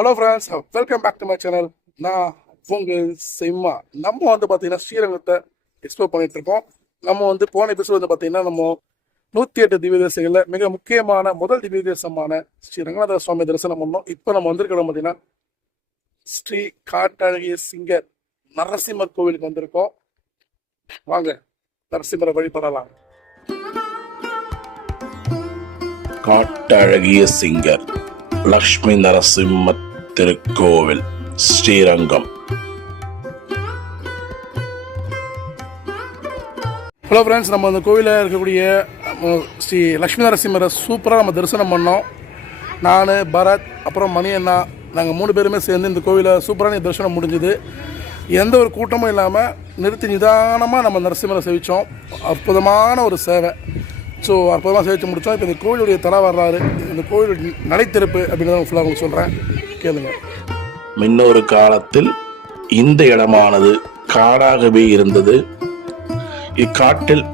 Hello friends welcome back to my channel நான் உங்கள் சிம்மா. நம்ம வந்து பார்த்தீங்கன்னா ஸ்ரீரங்கத்தை எக்ஸ்ப்ளோர் பண்ணிட்டு இருக்கோம். நம்ம வந்து போன எபிசோட் வந்து பார்த்தீங்கன்னா நம்ம நூற்றி எட்டு திவ்ய தேசங்களில் மிக முக்கியமான முதல் திவ்ய தேசமான ஸ்ரீ ரங்கநாத சுவாமி தரிசனம் பண்ணோம். இப்போ நம்ம வந்திருக்கிறோம் பார்த்தீங்கன்னா ஸ்ரீ காட்டழகிய சிங்கர் நரசிம்மர் கோவிலுக்கு வந்திருக்கோம். வாங்க நரசிம்மரை வழிபடலாம். காட்டழகிய சிங்கர் லக்ஷ்மி நரசிம்ம திருக்கோவில் ஸ்ரீரங்கம். ஹலோ ஃப்ரெண்ட்ஸ் நம்ம அந்த கோவிலில் இருக்கக்கூடிய ஸ்ரீ லக்ஷ்மி நரசிம்மரை சூப்பராக நம்ம தரிசனம் பண்ணோம். நான் பரத் அப்புறம் மணி அண்ணா நாங்கள் மூணு பேருமே சேர்ந்து இந்த கோவிலை சூப்பரான தரிசனம் முடிஞ்சுது. எந்த ஒரு கூட்டமும் இல்லாமல் நிறுத்தி நிதானமாக நம்ம நரசிம்மரை சேவித்தோம் அற்புதமான ஒரு சேவை. ஸோ அற்புதமாக சேவித்து முடித்தோம் இப்போ இந்த கோவிலுடைய தலை வரலாறு இந்த கோவிலுடைய நடைத்திருப்பு அப்படின்னு ஃபுல்லாக உங்களுக்கு சொல்கிறேன் கேளுங்க. முன்னொரு காலத்தில் இந்த இடமானது காடாகவே இருந்தது. இக்காட்டில்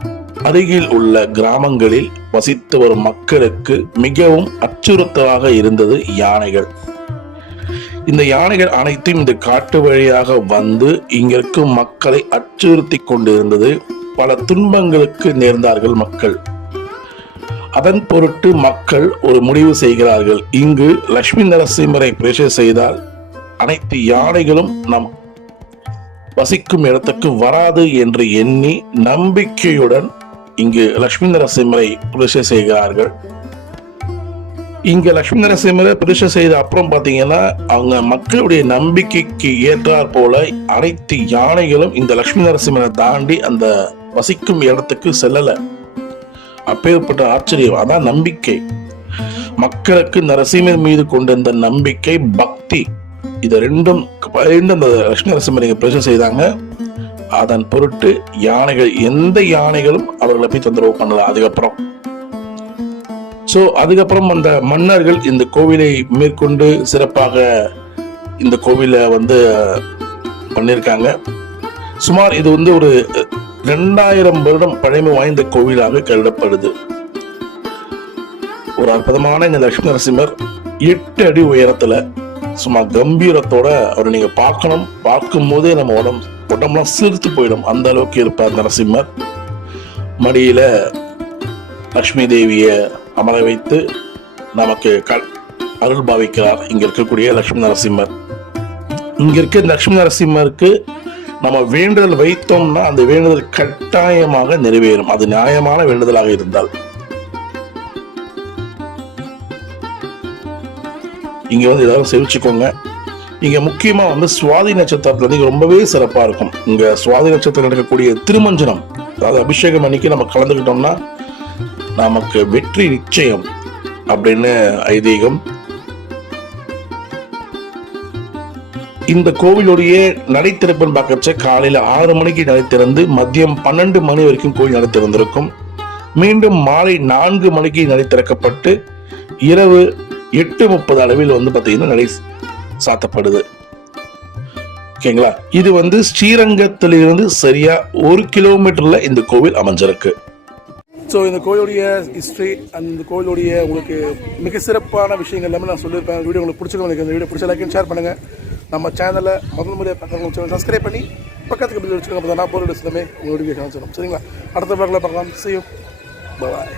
அருகில் உள்ள கிராமங்களில் வசித்து வரும் மக்களுக்கு மிகவும் அச்சுறுத்தலாக இருந்தது யானைகள். இந்த யானைகள் அனைத்தும் இந்த காட்டு வழியாக வந்து இங்கிருக்கும் மக்களை அச்சுறுத்தி கொண்டிருந்தது. பல துன்பங்களுக்கு நேர்ந்தார்கள் மக்கள். அதன் பொருட்டு மக்கள் ஒரு முடிவு செய்கிறார்கள். இங்கு லட்சுமி நரசிம்மரை பிரேஷ செய்தால் அனைத்து யானைகளும் நம் வசிக்கும் இடத்துக்கு வராது என்று எண்ணி நம்பிக்கையுடன் இங்கு லட்சுமி நரசிம்மரை பிரதிஷ்டை செய்கிறார்கள். இங்க லட்சுமி நரசிம்மரை பிரதிஷ்டை செய்த அப்புறம் பார்த்தீங்கன்னா அவங்க மக்களுடைய நம்பிக்கைக்கு ஏற்றாற் போல அனைத்து யானைகளும் இந்த லட்சுமி நரசிம்மரை தாண்டி அந்த வசிக்கும் இடத்துக்கு செல்லலை. அப்பேற்பட்ட ஆச்சரியம் அதான் நம்பிக்கை. மக்களுக்கு நரசிம்மர் மீது கொண்டிருந்த நம்பிக்கை பக்தி. இது ரெண்டும் பயந்து அந்த லட்சுமி நரசிம்மரை பிரச்சனை செய்தாங்க. அதன் பொருட்டு யானைகள் எந்த யானைகளும் அவர்களை போய் தொந்தரவு பண்ணல. அதுக்கப்புறம். ஸோ அதுக்கப்புறம் அந்த மன்னர்கள் இந்த கோவிலை மேற்கொண்டு சிறப்பாக இந்த கோவிலை வந்து பண்ணியிருக்காங்க. சுமார் இது வந்து ஒரு இரண்டாயிரம் வருடம் பழமை வாய்ந்த கோவிலாக கருதப்படுது. ஒரு அற்புதமான இந்த லட்சுமி நரசிம்மர் எட்டு அடி உயரத்துல சும்மா கம்பீரத்தோட அவரை நீங்க பார்க்கணும். பார்க்கும் போதே நம்ம உடம்பு உடம்புலாம் சிரித்து போயிடும். அந்த அளவுக்கு இருப்பார் நரசிம்மர். மடியில லக்ஷ்மி தேவிய அமர வைத்து நமக்கு க- அருள் பாவிக்கிறார் இங்க இருக்கக்கூடிய லட்சுமி நரசிம்மர். இங்க இருக்க லட்சுமி நரசிம்மருக்கு நம்ம வேண்டுதல் வைத்தோம்னா அந்த வேண்டுதல் கட்டாயமாக நிறைவேறும். அது நியாயமான வேண்டுதலாக இருந்தால். இங்க வந்து எல்லாரும் செவிச்சுக்கோங்க இங்க முக்கியமா வந்து சுவாதி நட்சத்திரத்துல வந்து இங்க ரொம்பவே சிறப்பா இருக்கும். இங்க சுவாதி நட்சத்திரம் நடக்கக்கூடிய திருமஞ்சனம் அதாவது அபிஷேகம் அன்னைக்கு நம்ம கலந்துக்கிட்டோம்னா நமக்கு வெற்றி நிச்சயம் அப்படின்னு ஐதீகம் இந்த கோவிலுடைய நடை திறப்புன்னு பார்க்கறச்ச காலையில் ஆறு மணிக்கு நடை திறந்து மதியம் பன்னெண்டு மணி வரைக்கும் கோவில் நடை திறந்திருக்கும் மீண்டும் மாலை நான்கு மணிக்கு நடை திறக்கப்பட்டு இரவு எட்டு முப்பது அளவில் வந்து பாத்தீங்கன்னா நடை சாத்தப்படுது. ஓகேங்களா? இது வந்து ஸ்ரீரங்கத்திலிருந்து சரியா ஒரு கிலோமீட்டர்ல இந்த கோவில் அமைஞ்சிருக்கு. ஸோ இந்த கோயிலுடைய ஹிஸ்ட்ரி அண்ட் இந்த கோயிலுடைய உங்களுக்கு மிக சிறப்பான விஷயங்கள் எல்லாமே நான் சொல்லியிருப்பேன். வீடியோ உங்களுக்கு பிடிச்சிருக்கோம் எனக்கு இந்த வீடியோ பிடிச்ச லைக் ஷேர் பண்ணுங்கள் நம்ம சேனலை முதல் முறையாக பக்கத்தில் சேனல் சப்ஸ்கிரைப் பண்ணி பக்கத்துக்கு பில் வச்சுக்கோங்க அப்போ தான் நான் போகிற எல்லாமே உங்களுக்கு வீடியோ காமிச்சிடும் சரிங்களா? அடுத்த பிளாக்ல பார்க்கலாம். செய்யும் பாய்